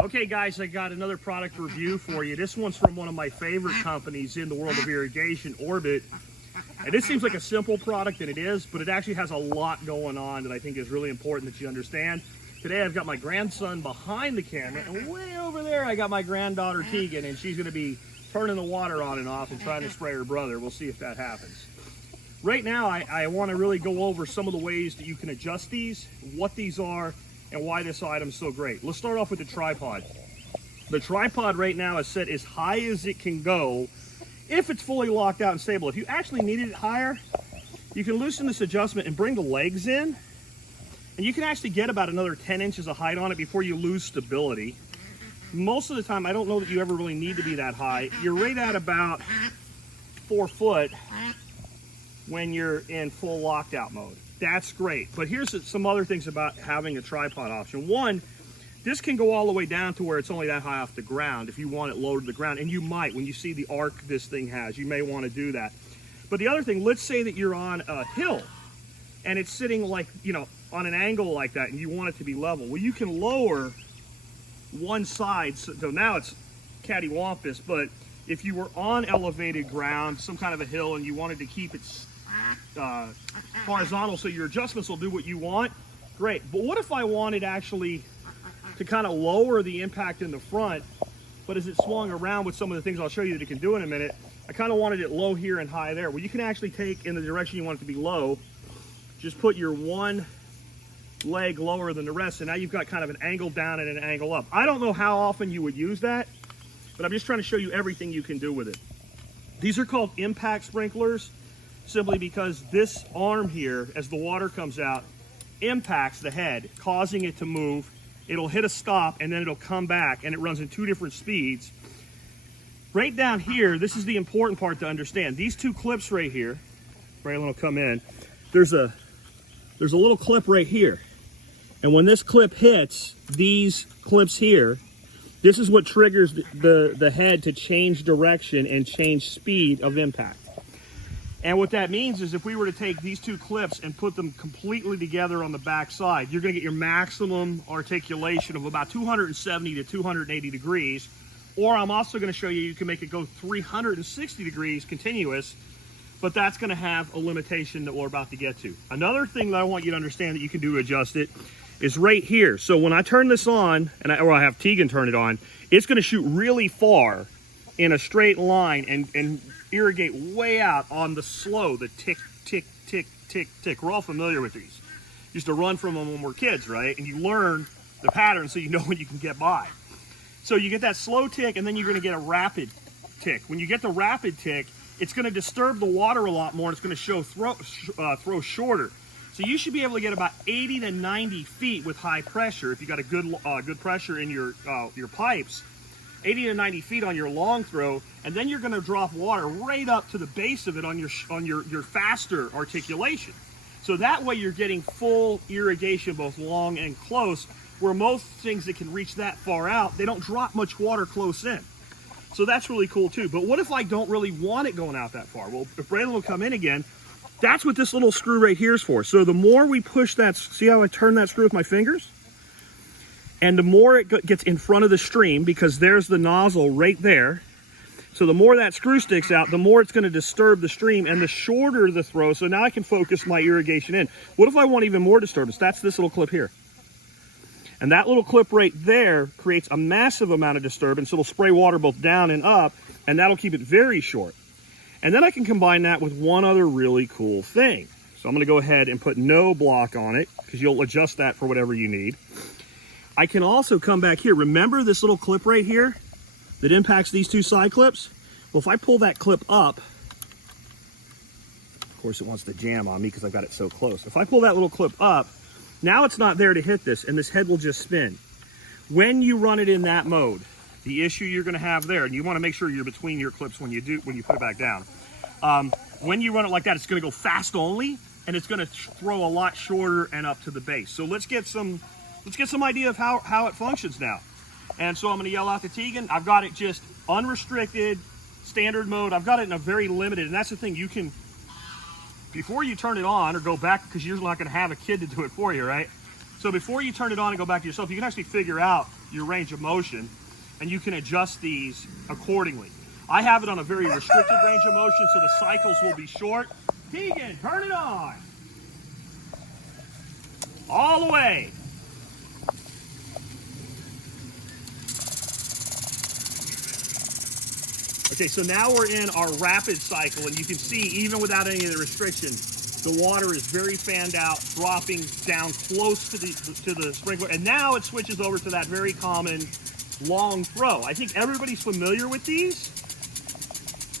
Okay guys, I got another product review for you. This one's from one of my favorite companies in the world of irrigation, Orbit. And this seems like a simple product, and it is, but it actually has a lot going on that I think is really important that you understand. Today I've got my grandson behind the camera, and way over there I got my granddaughter Tegan, and she's gonna be turning the water on and off and trying to spray her brother. We'll see if that happens. Right now I wanna really go over some of the ways that you can adjust these, what these are, and why this item's so great. Let's start off with the tripod. The tripod right now is set as high as it can go if it's fully locked out and stable. If you actually needed it higher, you can loosen this adjustment and bring the legs in, and you can actually get about another 10 inches of height on it before you lose stability. Most of the time, I don't know that you ever really need to be that high. You're right at about 4 foot when you're in full locked-out mode. That's great. But here's some other things about having a tripod option. One, this can go all the way down to where it's only that high off the ground if you want it lower to the ground. And you might, when you see the arc this thing has, you may want to do that. But the other thing, let's say that you're on a hill and it's sitting like, you know, on an angle like that and you want it to be level. Well, you can lower one side. So now it's cattywampus, but if you were on elevated ground, some kind of a hill, and you wanted to keep it horizontal so your adjustments will do what you want, great. But what if I wanted actually to kind of lower the impact in the front, but as it swung around with some of the things I'll show you that it can do in a minute, I kind of wanted it low here and high there. Well, you can actually take in the direction you want it to be low, just put your one leg lower than the rest, and now you've got kind of an angle down and an angle up. I don't know how often you would use that, but I'm just trying to show you everything you can do with it. These are called impact sprinklers, simply because this arm here, as the water comes out, impacts the head, causing it to move. It'll hit a stop and then it'll come back, and it runs in 2 different speeds. Right down here, this is the important part to understand. These 2 clips right here, Braylon will come in, there's a little clip right here. And when this clip hits these clips here, this is what triggers the head to change direction and change speed of impact. And what that means is if we were to take these 2 clips and put them completely together on the back side, you're going to get your maximum articulation of about 270 to 280 degrees. Or I'm also going to show you, you can make it go 360 degrees continuous, but that's going to have a limitation that we're about to get to. Another thing that I want you to understand that you can do to adjust it is right here. So when I turn this on, or I have Tegan turn it on, it's going to shoot really far in a straight line and irrigate way out on the slow, the tick, tick, tick, tick, tick. We're all familiar with these. Used to run from them when we're kids, right? And you learn the pattern so you know when you can get by. So you get that slow tick, and then you're going to get a rapid tick. When you get the rapid tick, it's going to disturb the water a lot more, and it's going to show throw shorter. So you should be able to get about 80 to 90 feet with high pressure if you got a good pressure in your pipes. 80 to 90 feet on your long throw, and then you're going to drop water right up to the base of it on your faster articulation. So that way you're getting full irrigation both long and close, where most things that can reach that far out, they don't drop much water close in. So that's really cool too. But what if I don't really want it going out that far? Well, if Braylon will come in again, that's what this little screw right here is for. So the more we push that, see how I turn that screw with my fingers? And the more it gets in front of the stream, because there's the nozzle right there. So the more that screw sticks out, the more it's going to disturb the stream, and the shorter the throw. So now I can focus my irrigation in. What if I want even more disturbance? That's this little clip here. And that little clip right there creates a massive amount of disturbance. It'll spray water both down and up, and that'll keep it very short. And then I can combine that with one other really cool thing. So I'm going to go ahead and put no block on it, because you'll adjust that for whatever you need. I can also come back here. Remember this little clip right here that impacts these 2 side clips? Well, if I pull that clip up, of course it wants to jam on me because I've got it so close. If I pull that little clip up, now it's not there to hit this, and this head will just spin. When you run it in that mode, the issue you're going to have there, and you want to make sure you're between your clips when you put it back down. When you run it like that, it's going to go fast only, and it's going to throw a lot shorter and up to the base. So let's get some idea of how it functions now. And so I'm going to yell out to Tegan. I've got it just unrestricted, standard mode. I've got it in a very limited, and that's the thing. You can, before you turn it on or go back, because you're not going to have a kid to do it for you, right? So before you turn it on and go back to yourself, you can actually figure out your range of motion, and you can adjust these accordingly. I have it on a very restricted range of motion, so the cycles will be short. Keegan, turn it on. All the way. Okay, so now we're in our rapid cycle, and you can see even without any of the restriction, the water is very fanned out, dropping down close to the sprinkler, and now it switches over to that very common long throw. I think everybody's familiar with these,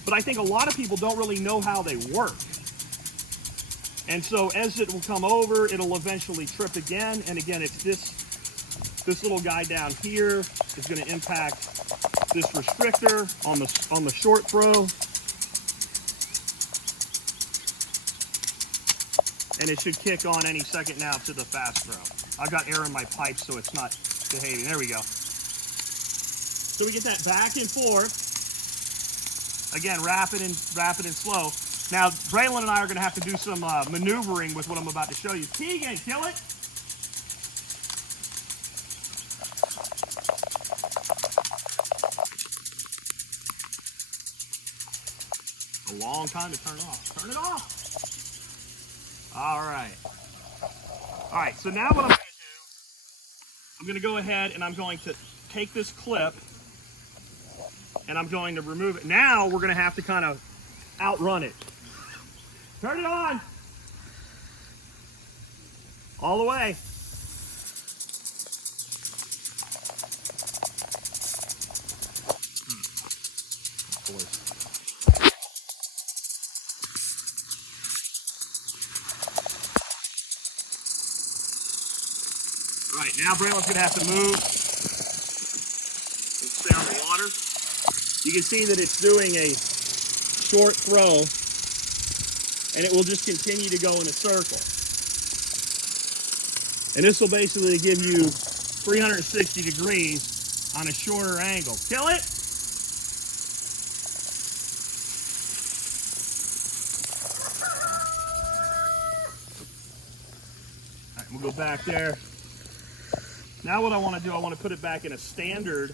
but I think a lot of people don't really know how they work. And so as it will come over, it'll eventually trip again, and again, it's this little guy down here is going to impact this restrictor on the short throw, and it should kick on any second now to the fast throw. I've got air in my pipe, so it's not behaving. There we go. So we get that back and forth. Again, rapid and slow. Now, Braylon and I are going to have to do some maneuvering with what I'm about to show you. Keegan, kill it. A long time to turn off. Turn it off. All right. All right, so now what I'm going to do, I'm going to go ahead and I'm going to take this clip and I'm going to remove it. Now we're going to have to kind of outrun it. Turn it on. All the way. All right, now Braylon's going to have to move and stay on the water. You can see that it's doing a short throw, and it will just continue to go in a circle. And this will basically give you 360 degrees on a shorter angle. Kill it! All right, we'll go back there. Now what I want to do, I want to put it back in a standard,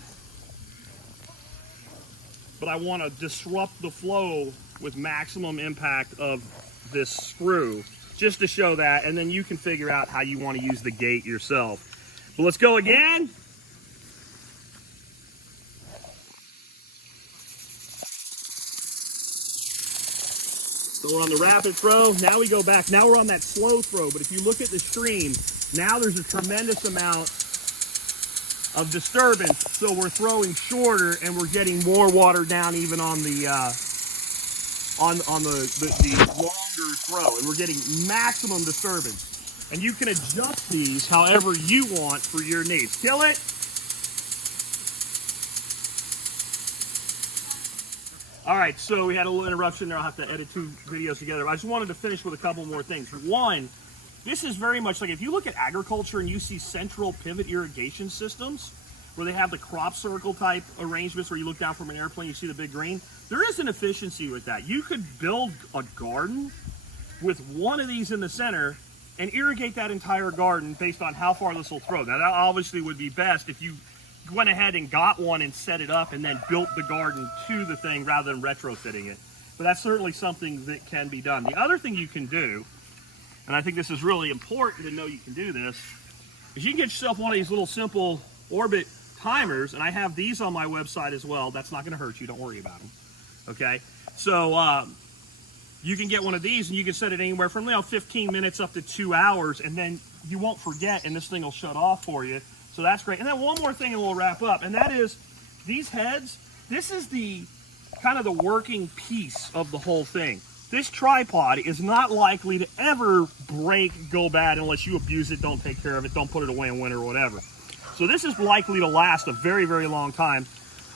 but I want to disrupt the flow with maximum impact of this screw, just to show that, and then you can figure out how you want to use the gate yourself. But let's go again. So we're on the rapid throw. Now we go back. Now we're on that slow throw, but if you look at the stream, now there's a tremendous amount of disturbance, so we're throwing shorter and we're getting more water down even on the longer throw, and we're getting maximum disturbance. And you can adjust these however you want for your needs. Kill it. All right, so we had a little interruption there. I'll have to edit 2 videos together. I just wanted to finish with a couple more things. One, this is very much like if you look at agriculture and you see central pivot irrigation systems where they have the crop circle type arrangements where you look down from an airplane, you see the big green. There is an efficiency with that. You could build a garden with one of these in the center and irrigate that entire garden based on how far this will throw. Now that obviously would be best if you went ahead and got one and set it up and then built the garden to the thing rather than retrofitting it. But that's certainly something that can be done. The other thing you can do, and I think this is really important to know you can do this, is you can get yourself one of these little simple orbit timers, and I have these on my website as well. That's not going to hurt you. Don't worry about them. Okay? So you can get one of these, and you can set it anywhere from 15 minutes up to 2 hours, and then you won't forget, and this thing will shut off for you. So that's great. And then one more thing, and we'll wrap up, and that is these heads. This is the kind of the working piece of the whole thing. This tripod is not likely to ever break, go bad, unless you abuse it, don't take care of it, don't put it away in winter or whatever. So this is likely to last a very, very long time.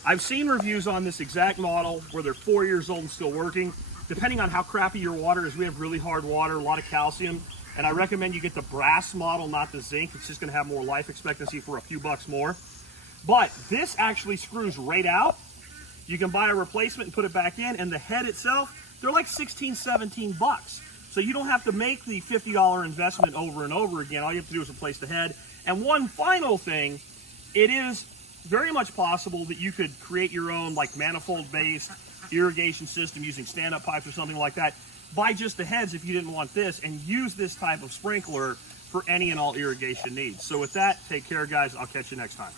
I've seen reviews on this exact model where they're 4 years old and still working. Depending on how crappy your water is, we have really hard water, a lot of calcium, and I recommend you get the brass model, not the zinc. It's just gonna have more life expectancy for a few bucks more. But this actually screws right out. You can buy a replacement and put it back in, and the head itself, they're like 16, 17 bucks. So you don't have to make the $50 investment over and over again. All you have to do is replace the head. And one final thing, it is very much possible that you could create your own like manifold-based irrigation system using stand-up pipes or something like that. Buy just the heads if you didn't want this, and use this type of sprinkler for any and all irrigation needs. So with that, take care, guys. I'll catch you next time.